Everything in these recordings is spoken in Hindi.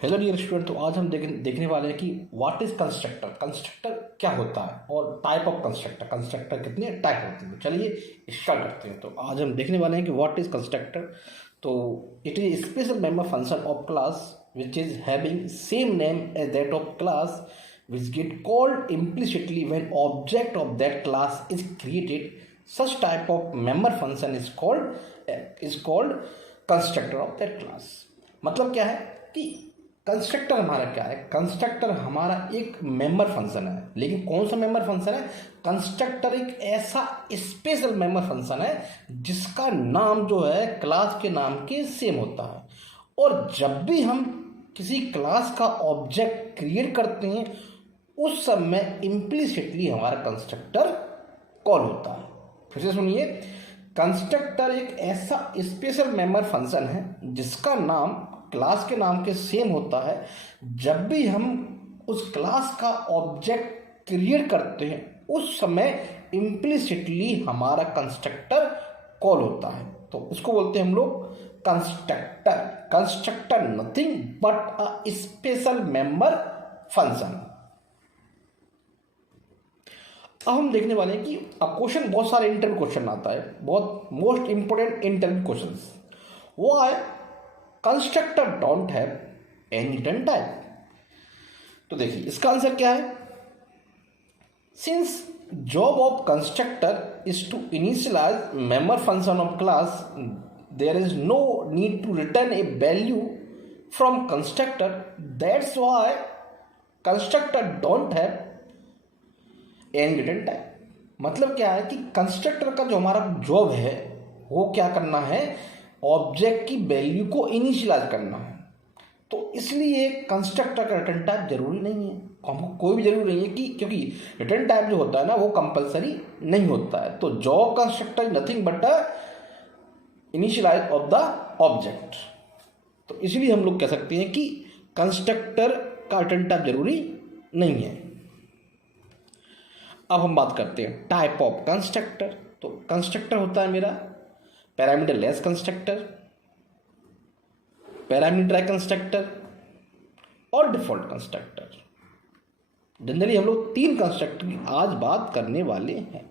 Hello dear student. तो आज हम देखने वाले हैं कि व्हाट इज कंस्ट्रक्टर। कंस्ट्रक्टर क्या होता है और टाइप ऑफ कंस्ट्रक्टर, कंस्ट्रक्टर कितने टाइप होते हैं। चलिए स्टार्ट करते हैं। तो आज हम देखने वाले हैं कि व्हाट इज कंस्ट्रक्टर। तो it is special member function of class which is having same name as that of class which get called implicitly when object of that class is created. Such type of member function is called constructor of that class. मतलब क्या है कि कंस्ट्रक्टर हमारा क्या है। कंस्ट्रक्टर हमारा एक मेंबर फंक्शन है, लेकिन कौन सा मेंबर फंक्शन है। कंस्ट्रक्टर एक ऐसा स्पेशल मेंबर फंक्शन है जिसका नाम जो है क्लास के नाम के सेम होता है। और जब भी हम किसी क्लास का ऑब्जेक्ट क्रिएट करते हैं उस समय इम्प्लिसिटली हमारा कंस्ट्रक्टर कॉल होता है। फिर से सुनिए, कंस्ट्रक्टर एक ऐसा स्पेशल मेंबर फंक्शन है जिसका नाम क्लास के नाम के सेम होता है। जब भी हम उस क्लास का ऑब्जेक्ट क्रिएट करते हैं उस समय इम्प्लिसिटली हमारा कंस्ट्रक्टर कॉल होता है। तो उसको बोलते हैं हम लोग constructor. Constructor nothing but a special member function. अब हम देखने वाले हैं कि अब क्वेश्चन, बहुत सारे इंटरव्यू क्वेश्चन आता है, बहुत मोस्ट इंपोर्टेंट इंटरव्यू क्वेश्चंस। वो है constructor don't have any return type. तो देखिए इसका आंसर क्या है। Since job of constructor is to initialize member function of class, there is no need to return a value from constructor. That's why constructor don't have any return type. मतलब क्या है कि कंस्ट्रक्टर का जो हमारा जॉब है वो क्या करना है, ऑब्जेक्ट की वैल्यू को इनिशियलाइज करना है। तो इसलिए कंस्ट्रक्टर का रिटर्न टाइप जरूरी नहीं है, हमको कोई भी जरूरी नहीं है कि, क्योंकि रिटर्न टाइप जो होता है ना वो कंपलसरी नहीं होता है। तो job constructor nothing but initialize of the object. तो इसलिए हम लोग कह सकते हैं कि कंस्ट्रक्टर का रिटर्न टाइप जरूरी नहीं है। अब हम बात करते हैं टाइप ऑफ कंस्ट्रक्टर। तो कंस्ट्रक्टर होता है मेरा parameter less constructor, parameter constructor और डिफॉल्ट कंस्ट्रक्टर। जनरली हम लोग तीन कंस्ट्रक्टर की आज बात करने वाले हैं।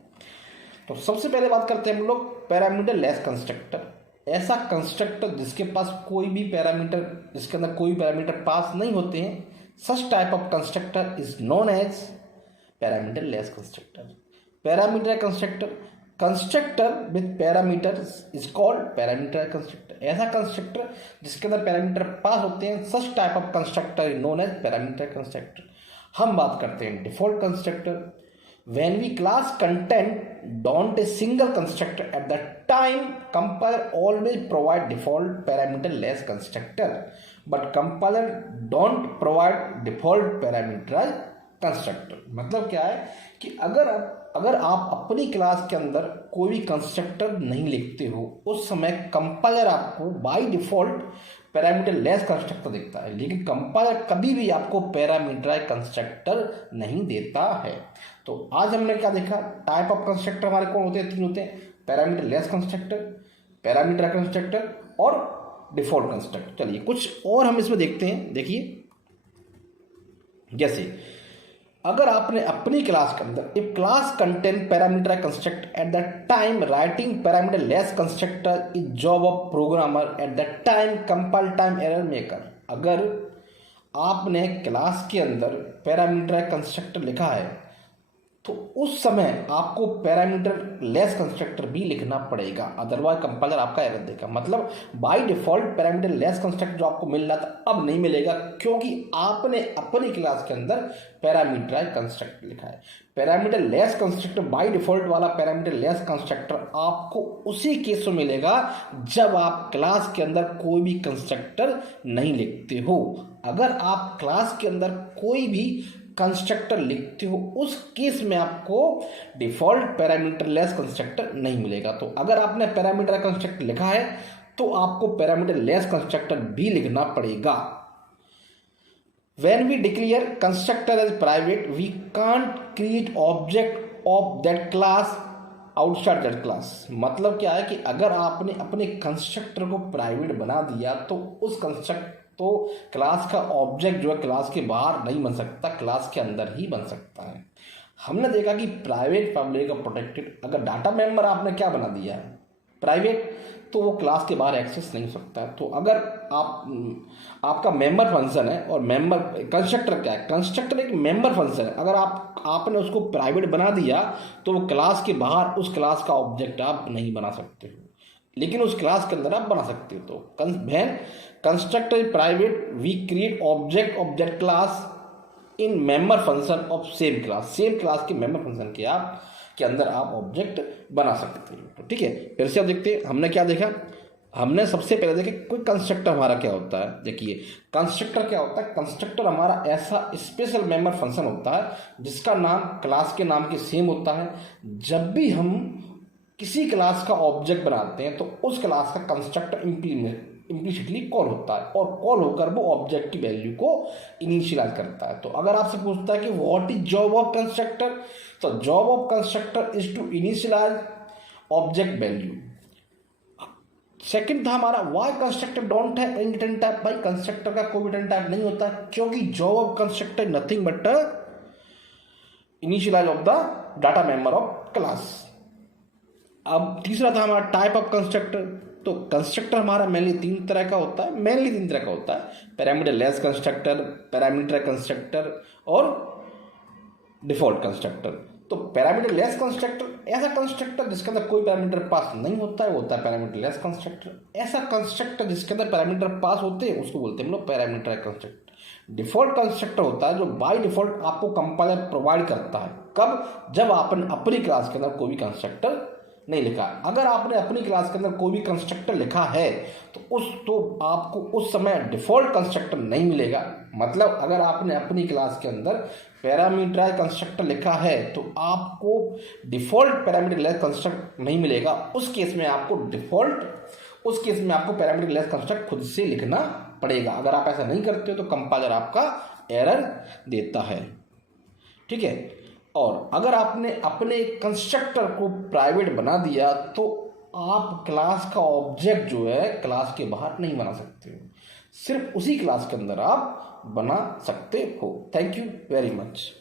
तो सबसे पहले बात करते हैं हम लोग पैरामीटर लेस कंस्ट्रक्टर। ऐसा कंस्ट्रक्टर जिसके पास कोई भी पैरामीटर, जिसके अंदर कोई पैरामीटर पास नहीं होते हैं। Such type of constructor is known as parameterless constructor. Parameter constructor, constructor with parameter is called parameter constructor. ऐसा कंस्ट्रक्टर जिसके अंदर पैरामीटर पास होते हैं, such type of constructor is known as parameter constructor. हम बात करते हैं default constructor. when we class content don't a single constructor at the time, compiler always provide default parameter less constructor, but compiler don't provide default parameterized constructor. मतलब क्या है कि अगर आप अपनी क्लास के अंदर कोई भी कंस्ट्रक्टर नहीं लिखते हो उस समय कंपाइलर आपको by default parameter less constructor देता है, लेकिन कंपाइलर कभी भी आपको पैरामीटराइज्ड कंस्ट्रक्टर नहीं देता है। तो आज हमने क्या देखा, टाइप ऑफ कंस्ट्रक्टर हमारे कौन होते हैं, तीन होते हैं। Parameter less constructor, parameter constructor और डिफॉल्ट कंस्ट्रक्टर। चलिए कुछ और हम इसमें देखते हैं। देखिए जैसे अगर आपने अपनी क्लास के अंदर if class content parameter construct at the time writing parameter less constructor is job of programmer at the time compile time error maker. अगर आपने क्लास के अंदर पैरामीटर कंस्ट्रक्टर लिखा है तो उस समय आपको पैरामीटर लेस कंस्ट्रक्टर भी लिखना पड़ेगा, अदरवाइज कंपाइलर आपका एरर देगा। मतलब by default parameter less constructor जो आपको मिल रहा था अब नहीं मिलेगा, क्योंकि आपने अपनी क्लास के अंदर पैरामीटराइज्ड कंस्ट्रक्टर लिखा है। Parameterless constructor by default वाला पैरामीटर लेस कंस्ट्रक्टर आपको उसी केस में मिलेगा जब आप क्लास के अंदर कोई भी कंस्ट्रक्टर नहीं लिखते हो। अगर आप क्लास के अंदर कोई भी कंस्ट्रक्टर लिखते हो उस केस में आपको डिफॉल्ट पैरामीटर लेस कंस्ट्रक्टर नहीं मिलेगा। तो अगर आपने पैरामीटर कंस्ट्रक्टर लिखा है तो आपको पैरामीटर लेस कंस्ट्रक्टर भी लिखना पड़ेगा। When we declare constructor as private, we can't create object of that class outside that class. मतलब क्या है कि अगर आपने अपने कंस्ट्रक्टर को प्राइवेट बना दिया तो उस तो क्लास का ऑब्जेक्ट जो है क्लास के बाहर नहीं बन सकता, क्लास के अंदर ही बन सकता है। हमने देखा कि प्राइवेट, पब्लिक और प्रोटेक्टेड, अगर डाटा मेंबर आपने क्या बना दिया है प्राइवेट, तो वो क्लास के बाहर एक्सेस नहीं हो सकता है। तो अगर आपका मेंबर फंक्शन है और मेंबर कंस्ट्रक्टर क्या है, कंस्ट्रक्टर एक मेंबर फंक्शन है, अगर आपने उसको प्राइवेट बना दिया तो वो क्लास के बाहर उस क्लास का ऑब्जेक्ट आप नहीं बना सकते हो, लेकिन उस क्लास के अंदर आप बना सकते हो। तो when constructor private we create object class in member function of same class के मेंबर फंक्शन के अंदर आप ऑब्जेक्ट बना सकते हो। तो ठीक है, फिर से आप देखते हैं हमने क्या देखा। हमने सबसे पहले देखा कोई कंस्ट्रक्टर हमारा क्या होता है। देखिए कंस्ट्रक्टर क्या होता है, कंस्ट्रक्टर हमारा ऐसा स्पेशल मेंबर फंक्शन होता है जिसका नाम क्लास के नाम के सेम होता है। जब भी हम किसी क्लास का ऑब्जेक्ट बनाते हैं तो उस क्लास का कंस्ट्रक्टर इम्प्लिसिटली कॉल होता है और कॉल होकर वो ऑब्जेक्ट की वैल्यू को इनिशियलाइज करता है। तो अगर आपसे पूछता है कि what is job of constructor, तो job of constructor is to initialize object value. Second था हमारा why constructor don't have any return type. भाई कंस्ट्रक्टर का कोई रिटर्न टाइप नहीं होता क्योंकि job of constructor nothing but initialize of the data member of class. अब तीसरा था हमारा टाइप ऑफ कंस्ट्रक्टर। तो कंस्ट्रक्टर हमारा मेनली तीन तरह का होता है, parameterless constructor, parameter constructor और डिफॉल्ट कंस्ट्रक्टर। तो पैरामीटर लेस कंस्ट्रक्टर ऐसा कंस्ट्रक्टर जिसके अंदर कोई पैरामीटर पास नहीं होता है, वो होता है पैरामीटर लेस कंस्ट्रक्टर। ऐसा कंस्ट्रक्टर जिसके अंदर पैरामीटर पास होते हैं उसको बोलते हैं हम लोग पैरामीटर कंस्ट्रक्टर। डिफॉल्ट कंस्ट्रक्टर होता है जो बाय डिफॉल्ट आपको कंपाइलर प्रोवाइड करता है। कब? जब आपने अपनी क्लास के अंदर कोई भी कंस्ट्रक्टर नहीं लिखा। अगर आपने अपनी क्लास के अंदर कोई भी कंस्ट्रक्टर लिखा है तो आपको उस समय डिफॉल्ट कंस्ट्रक्टर नहीं मिलेगा। मतलब अगर आपने अपनी क्लास के अंदर पैरामीटराइज कंस्ट्रक्टर लिखा है तो आपको डिफॉल्ट पैरामीटर लेस कंस्ट्रक्ट नहीं मिलेगा। उस केस में आपको पैरामीटर लेस कंस्ट्रक्ट खुद से लिखना पड़ेगा। अगर आप ऐसा नहीं करते हो तो कंपाइलर आपका एरर देता है। ठीक है, और अगर आपने अपने कंस्ट्रक्टर को प्राइवेट बना दिया तो आप क्लास का ऑब्जेक्ट जो है क्लास के बाहर नहीं बना सकते हो, सिर्फ उसी क्लास के अंदर आप बना सकते हो। Thank you very much.